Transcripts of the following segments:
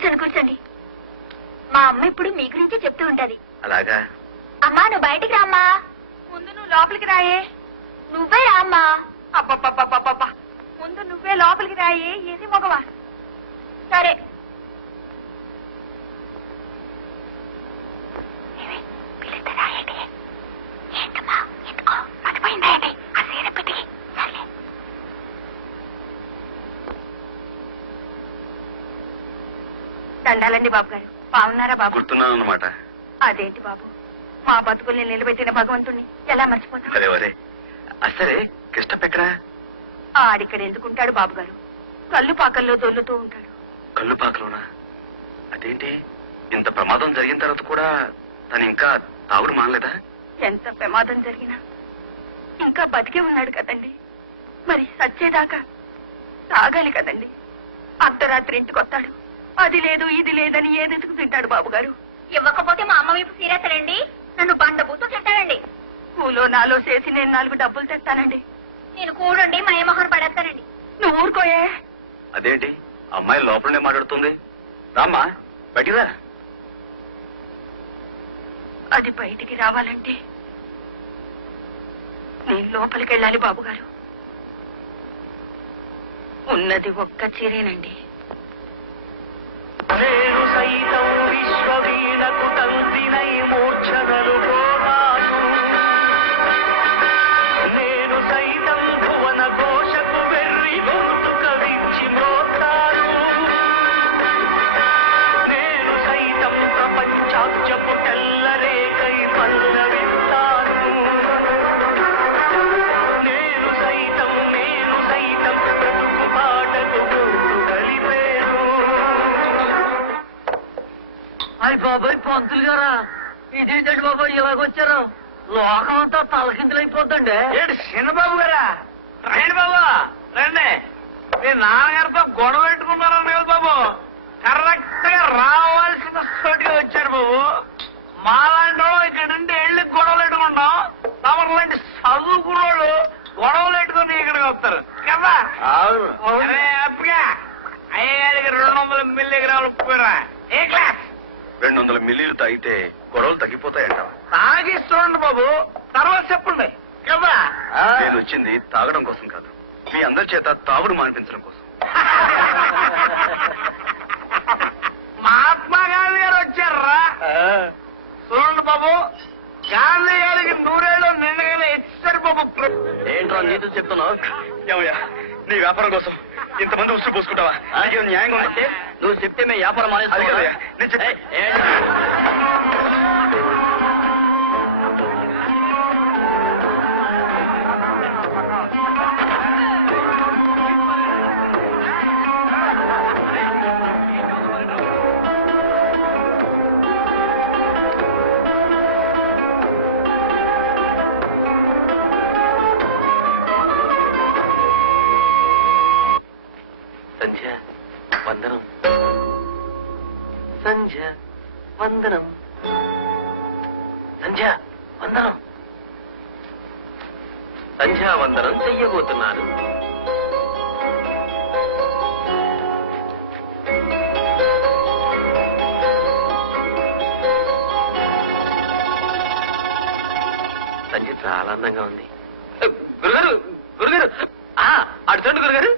కూర్చోండి కూర్చోండి. మా అమ్మ ఇప్పుడు మీ గురించి చెప్తూ ఉంటది. అలాగా? అమ్మా నువ్వు బయటికి రామ్మా. ముందు నువ్వు లోపలికి రాయే. నువ్వే రామ్మా. అబ్బబ్బబ్బబ్బబ్బ, ముందు నువ్వే లోపలికి రాయే. ఎన్ని మగవా? సరే. దండాలండి బాబు గారు. బాగున్నారా బాబు? గుర్తున్నాను అన్నమాట. అదేంటి బాబు, మా బతుకుల్ని నిలబెట్టిన భగవంతుణ్ణి ఎలా మర్చిపోతాం? సరే కృష్ణప్ప ఎక్కడా? ఆడిక్కడ ఎందుకుంటాడు బాబు గారు? కళ్ళు పాకల్లో దొల్లుతూ ఉంటాడు. కళ్ళు పాకలోనా? అదేంటి ఇంత ప్రమాదం జరిగిన తర్వాత కూడా తను ఇంకా తాగుడు మానలేదా? ఎంత ప్రమాదం జరిగినా ఇంకా బతికే ఉన్నాడు కదండి. మరి సచ్చేదాకా తాగాలి కదండి. అర్ధరాత్రి ఇంటికి వస్తాడు. అది లేదు ఇది లేదని ఏదెతుకు తింటాడు బాబు గారు. ఇవ్వకపోతే మా అమ్మ వైపు సీరియసలండి. నన్ను బండ బూతు తింటానండి. కూలో నాలో చేసి నేను 4 డబ్బులు తెస్తానండి. నేను కూడండి మయమోహన్ పడేస్తానండి. నువ్వు ఊరుకోయే. అదేంటి అమ్మాయి లోపలనే మాట్లాడుతుంది? రామ్మా బయటిరా. అది బయటికి రావాలంటే నేను లోపలికి వెళ్ళాలి బాబు గారు. ఉన్నది ఒక్క చీరేనండి. నేను సైతం విశ్వవీణకు తందినై మూర్ఛనలు పోతాను. నేను సైతం భువన కోశకు వెర్రి గొంతు కవిచ్చి మ్రోతాను. నేను సైతం ప్రపంచాక్షపు తెల్లరేకై పల్లవిస్తాను. నేను సైతం బ్రతుకు పాటకు గొంతు కలిపేను. అయ్యి బాబాయ్ పంతులు గారా, ఇదేంటండి బాబాయ్ ఇలాగొచ్చారు? లోకం అంతా తలకిందులైపోద్దండి. ఏంటి చిన్నబాబు గారా? రండి బాబు రండి. మీ నాన్నగారితో గొడవ పెట్టుకున్నారన్న కదా బాబు. కరెక్ట్ గా రావాల్సిన చోటుగా వచ్చారు బాబు. మాలాంటి వాళ్ళు ఇక్కడ నుండి వెళ్ళి గొడవలు పెట్టుకుంటాం. తమరు లాంటి చదువుకున్నోళ్ళు గొడవలు పెట్టుకుని ఇక్కడికి వస్తారు కదా. అరే అప్పగా అయ్యగారికి 200 మిల్లీగ్రాములు పోరా. ఏ క్లాస్? 200 మిల్లీలు తాగితే గొడవలు తగ్గిపోతాయంట. తాగిస్తుండండి బాబు, తర్వాత చెప్పండి కదా. నేను వచ్చింది తాగడం కోసం కాదు, మీ అందరి చేత తాగుడు మానిపించడం కోసం. మహాత్మా గాంధీ గారు వచ్చారా? చూడండి బాబు, గాంధీ గారికి 100 ఏళ్ళు నిండగానే ఇచ్చారు బాబు. ఏంట్రా నీతులు చెప్తున్నావు? ఏమయ్యా నీ వ్యాపారం కోసం ఇంతమంది ఉసురు పోసుకుంటావా? నీకేం న్యాయంగా ఉంటే నువ్వు చెప్తే మేము వ్యాపారం కదయ్యా, నేను చెప్పే సంధ్య వందనం, సంధ్య వందనం, సంధ్య వందనం, సంధ్యా వందనం చెయ్యబోతున్నాను. సంధ్య చాలా అందంగా ఉంది. గురుగారు గురుగారు అటు చూడండి గురుగారు,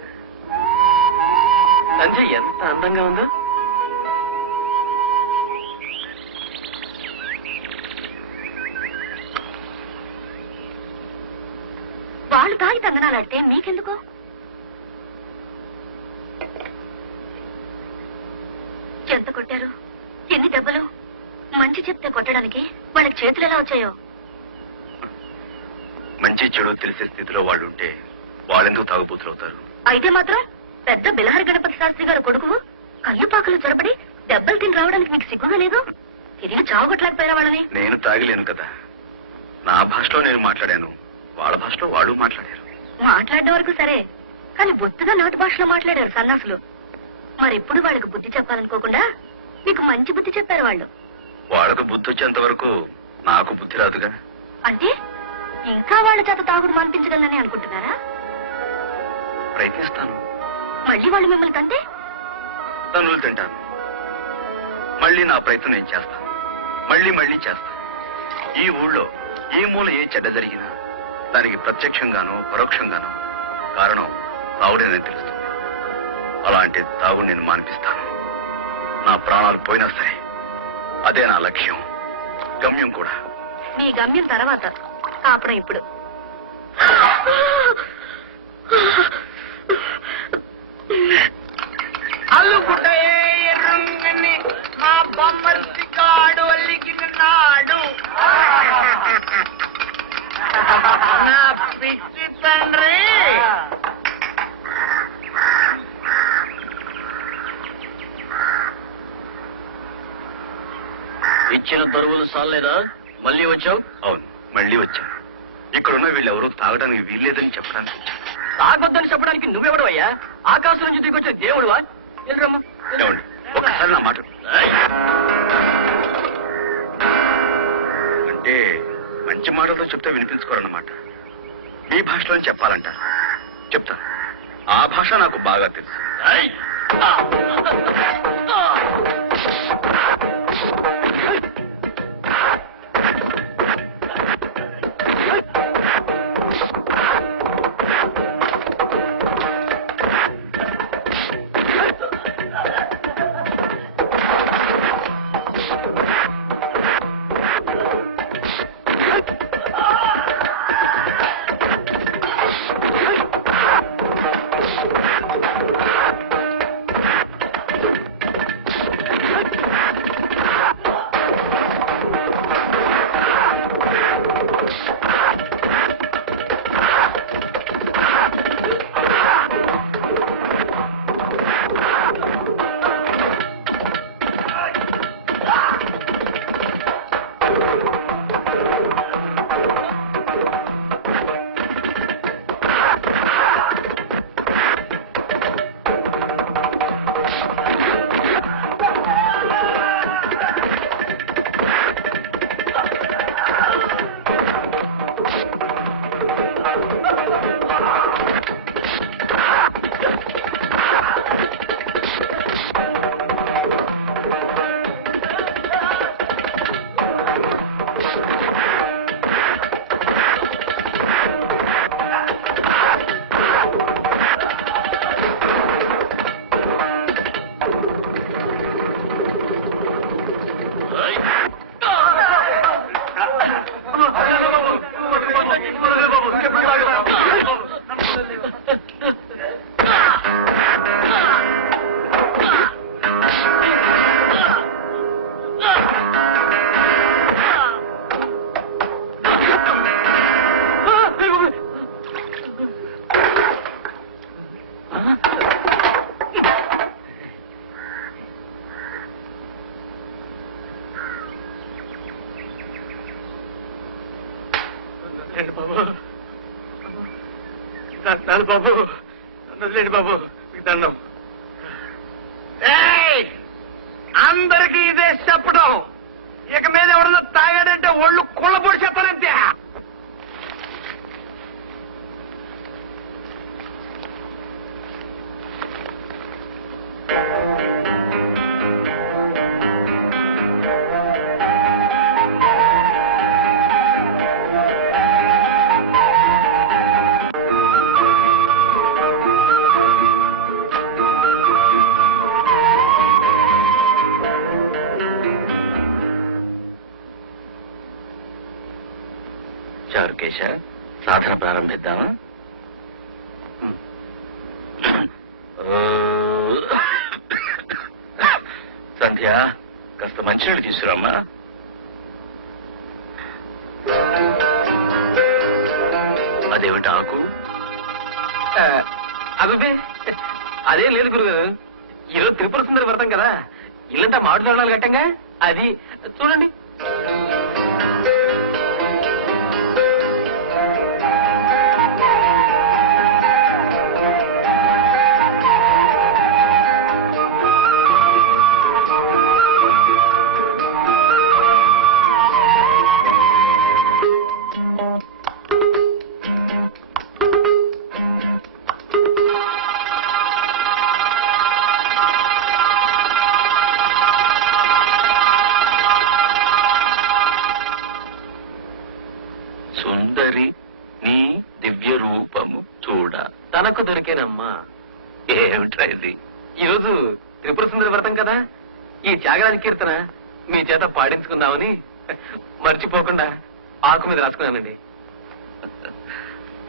సంధ్య ఎంత అందంగా ఉందో. వాళ్ళు తాగి తందనాలాడితే మీకెందుకు? ఎంత కొట్టారు? ఎన్ని దెబ్బలు? మంచి చెప్తే కొట్టడానికి వాళ్ళకి చేతులు ఎలా వచ్చాయో? మంచి చెడు తెలిసే స్థితిలో వాళ్ళు ఉంటే వాళ్ళెందుకు తాగుబోతులవుతారు? అయితే మాత్రం పెద్ద బిలహరి గణపతి శాస్త్రి గారు కొడుకు కళ్ళుపాకలు జొరబడి దెబ్బలు తిని రావడానికి మీకు సిగ్గుగా లేదు? తిరిగి చావుగొట్టలేకపోయినా వాళ్ళని. నేను తాగిలేను కదా, నా భాషలో నేను మాట్లాడాను, వాళ్ళ భాషలో వాళ్ళు మాట్లాడారు. మాట్లాడడం వరకు సరే, కానీ బొత్తుగా నాటు భాషలో మాట్లాడారు సన్నాసులు. మరెప్పుడు వాళ్ళకి బుద్ధి చెప్పాలనుకోకుండా మీకు మంచి బుద్ధి చెప్పారు వాళ్ళు. వాళ్ళకు బుద్ధి వచ్చేంత వరకు నాకు బుద్ధి రాదుగా. అంటే ఇంకా వాళ్ళ చేత తాగుడు మానిపించగలనని అనుకుంటున్నారా? ప్రయత్నిస్తాను. మళ్ళీ వాళ్ళు మిమ్మల్ని తంటే తనులు తింటాను. మళ్ళీ నా ప్రయత్నం నేను చేస్తాను. మళ్ళీ చేస్తాను. ఈ ఊళ్ళో ఏ మూల ఏ చెడ్డ జరిగినా దానికి ప్రత్యక్షంగానో పరోక్షంగానో కారణం తాగుడేనని తెలుస్తుంది. అలాంటి తాగుడు నేను మానిపిస్తాను. నా ప్రాణాలు పోయినా సరే అదే నా లక్ష్యం, గమ్యం కూడా. మీ గమ్యం తర్వాత, కాపడం ఇప్పుడు. అల్లుకుంటాయే ఎర్రంగని మా బొమ్మర్సి కాడు అల్లికినాడు నా పిచ్చి తండ్రి. ఇచ్చిన దొరువులు సాలేదా? మళ్ళీ వచ్చావు? అవును, మళ్ళీ వచ్చాను. ఇక్కడున్న వీళ్ళెవరూ తాగడానికి వీల్లేదని చెప్పడానికి వచ్చాను. తాగొద్దని చెప్పడానికి నువ్వెవడవయ్యా? ఆకాశం నుంచి దిగొచ్చే దేవుడువా? వెళ్ళరమ్మా. ఏమండి, ఒకసారి నా మాట. అంటే మంచి మాటలతో చెప్తే వినిపించుకోరన్నమాట. మీ భాషలో చెప్పాలంటారు. చెప్తాను. ఆ భాష నాకు బాగా తెలుసు. బాబు నన్ను బాబు, మీకు దండం. అందరికి ఇదే చెప్పడం. ఇక మీద ఎవరన్నా తాగాడంటే ఒళ్ళు కుళ్ళబొడి చెప్పనంతే. చారుకేశ, సాధన ప్రారంభిద్దామా? సంధ్య, కాస్త మంచినీళ్ళు తీసుకురామ్మా. అదేమిటి ఆకు? అదే అదేం లేదు గురుగారు. ఈరోజు త్రిపుర సుందరి వ్రతం కదా, ఇల్లంతా మామిడి తోరణాలు కట్టంగా, అది చూడండి. ఏమిట్రా ఇది? ఈరోజు త్రిపుర సుందరి వ్రతం కదా, ఈ త్యాగరాజ కీర్తన మీ చేత పాడించుకుందామని మర్చిపోకుండా ఆకు మీద రాసుకున్నానండి.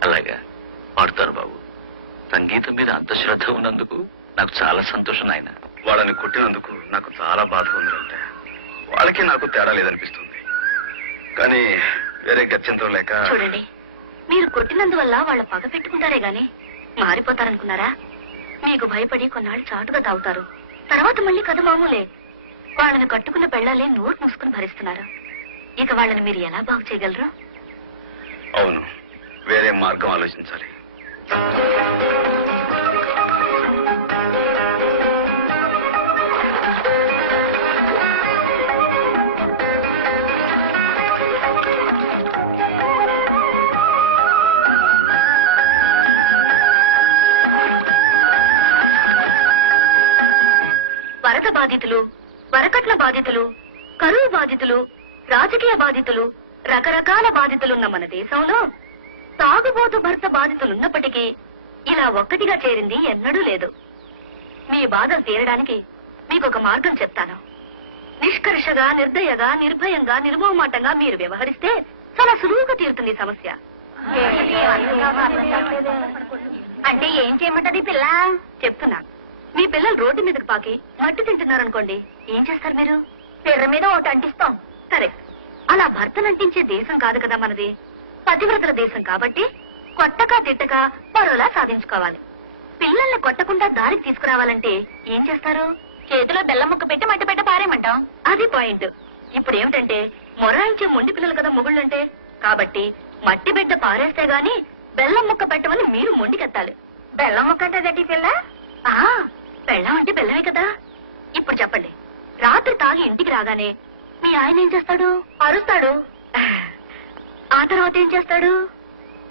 అలాగా, పాడుతాను బాబు. సంగీతం మీద అంత శ్రద్ధ ఉన్నందుకు నాకు చాలా సంతోషం నాయన. వాళ్ళని కొట్టినందుకు నాకు చాలా బాధగా ఉందంటే వాళ్ళకి నాకు తేడా లేదనిపిస్తుంది. కానీ వేరే గత్యంతరం లేక. చూడండి, మీరు కొట్టినందువల్ల వాళ్ళ పగ పెట్టుకుంటారే గాని మారిపోతారనుకున్నారా? మీకు భయపడి కొన్నాళ్ళు చాటుగా తాగుతారు, తర్వాత మళ్ళీ కథ మామూలే. వాళ్ళని కట్టుకున్న పెళ్ళాలే నోరు మూసుకుని భరిస్తున్నారు. ఇక వాళ్ళని మీరు ఎలా బాగు చేయగలరు? అవును, వేరే మార్గం ఆలోచించాలి. వరద బాధితులు, వరకట్న బాధితులు, కరువు బాధితులు, రాజకీయ బాధితులు, రకరకాల బాధితులున్న మన దేశంలో తాగుబోతు భర్త బాధితులున్నప్పటికీ ఇలా ఒక్కటిగా చేరింది ఎన్నడూ లేదు. మీ బాధలు తీరడానికి మీకొక మార్గం చెప్తాను. నిష్కర్షగా, నిర్దయగా, నిర్భయంగా, నిర్మోహమాటంగా మీరు వ్యవహరిస్తే చాలా సులువుగా తీరుతుంది సమస్య. అంటే ఏం చేయమంటది పిల్ల? చెప్తున్నా. మీ పిల్లలు రోడ్డు మీదకి పాకి మట్టి తింటున్నారనుకోండి, ఏం చేస్తారు మీరు? పిర్ర మీద ఒకటి అంటిస్తాం. సరే, అలా భర్తను అంటించే దేశం కాదు కదా మనది, పతివ్రతల దేశం కాబట్టి కొట్టక తిట్టక మరోలా సాధించుకోవాలి. పిల్లల్ని కొట్టకుండా దారికి తీసుకురావాలంటే ఏం చేస్తారు? చేతిలో బెల్లం ముక్క పెట్టి మట్టి పెట్ట పారేమంటాం. అది పాయింట్. ఇప్పుడు ఏమిటంటే మొరాయించే మొండి పిల్లలు కదా మొగుళ్ళంటే, కాబట్టి మట్టి బిడ్డ పారేస్తే గాని బెల్లం ముక్క పెట్టమని మీరు మొండికెత్తాలి. బెల్లం ముక్క అంటే దట్టి పిల్ల? బెల్లం అంటే బెల్లమే కదా. ఇప్పుడు చెప్పండి, రాత్రి తాగి ఇంటికి రాగానే మీ ఆయన ఏం చేస్తాడు? అరుస్తాడు. ఆ తర్వాత ఏం చేస్తాడు?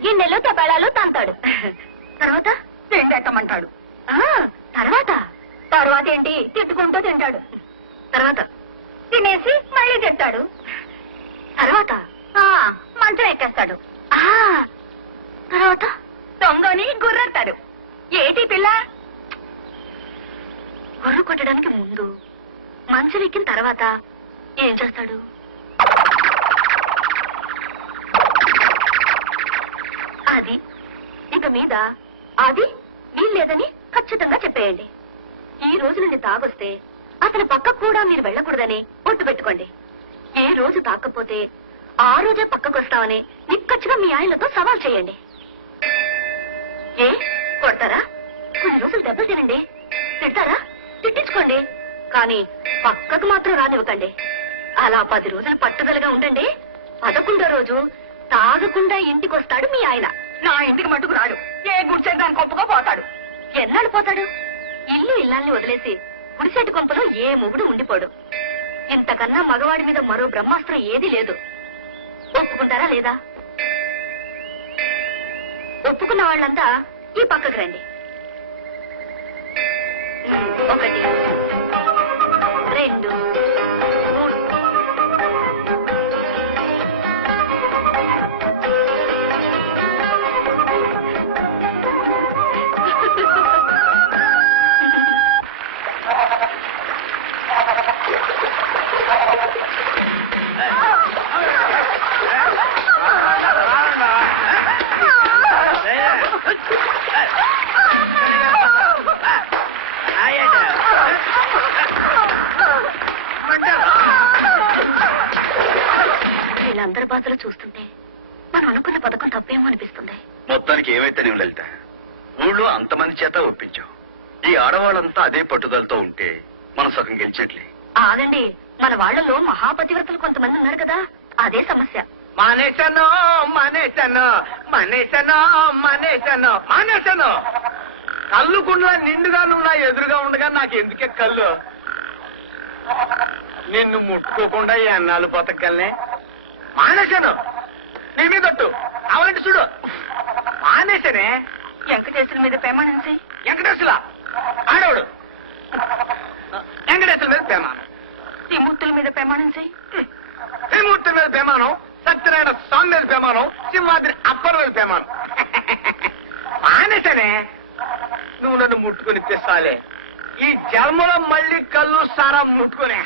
గిన్నెలు తెప్పడాలు తంతాడు. తర్వాత తింటమంటాడు. తర్వాత తర్వాత ఏంటి? తిట్టుకుంటూ తింటాడు. తర్వాత తినేసి మళ్ళీ తింటాడు. తర్వాత మంచం ఎక్కేస్తాడు. తర్వాత దొంగని గుర్రెడతాడు. ఏటి పిల్ల? గొర్రె కొట్టడానికి ముందు, మంచం ఎక్కిన తర్వాత ఏం చేస్తాడు? అది ఇక మీద అది వీల్లేదని ఖచ్చితంగా చెప్పేయండి. ఈ రోజు నుండి తాగొస్తే అతని పక్కకు కూడా మీరు వెళ్ళకూడదని ఒట్టు పెట్టుకోండి. ఏ రోజు తాకపోతే ఆ రోజే పక్కకొస్తామని నిక్కచ్చిగా మీ ఆయనతో సవాల్ చేయండి. ఏ కొడతారా? కొన్ని రోజులు దెబ్బలు తినండి. తిడతారా? తిట్టించుకోండి. కానీ పక్కకు మాత్రం రానివ్వకండి. అలా 10 రోజులు పట్టుదలగా ఉండండి. 11వ రోజు తాగకుండా ఇంటికొస్తాడు మీ ఆయన. నా ఇంటికి మట్టుకు రాడు. ఏ గుడిసేదాన్ని కొంపగా పోతాడు. ఎన్నాళ్ళు పోతాడు? ఇల్లు ఇల్లాల్ని వదిలేసి గుడిసెట్టు కొంపలో ఏ మొగుడు ఉండిపోడు. ఇంతకన్నా మగవాడి మీద మరో బ్రహ్మాస్త్రం ఏదీ లేదు. ఒప్పుకుంటారా లేదా? ఒప్పుకున్న వాళ్ళంతా ఈ పక్కకు రండి. 1 2 3 వీళ్ళందరి బాధలు చూస్తుంటే మనం అనుకున్న పథకం తప్పేమో అనిపిస్తుంది. మొత్తానికి ఏమైతే నీవు లలిత, ఊళ్ళో అంతమంది చేత ఒప్పించావు. ఈ ఆడవాళ్ళంతా అదే పట్టుదలతో ఉంటే మనం సగం గెలిచినట్లే. ఆగండి, మన వాళ్లలో మహాపతివ్రతలు కొంతమంది ఉన్నారు కదా, అదే సమస్య. మానేశాను మానేశాను మానేశాను మానేశాను మానేశాను. కళ్ళు కుండ్లా నిండుగా నువ్వు నా ఎదురుగా ఉండగా నాకు ఎందుకే కళ్ళు? నిన్ను ముట్టుకోకుండా ఎన్నాళ్ళు బతకల్నే. మానేశాను. నీ మీదట్టు అవంటి చూడు. మానేశానే. వెంకటేశ్వర మీద ప్రమాణించి. వెంకటేశ్వర ఆడవుడు. వెంకటేశ్వర మీద ప్రమాణం. త్రిమూర్తుల మీద ప్రమాణించి. త్రిమూర్తుల మీద ప్రమాణం, సత్యనారాయణ స్వామి మీద ప్రమాణం, సింహాద్రి అప్పర్ మీద ప్రమాణం. మానేశానే. నువ్వు నన్ను ముట్టుకుని తెస్తాలే ఈ జన్మలో మళ్ళీ కళ్ళు సారా ముట్టుకునే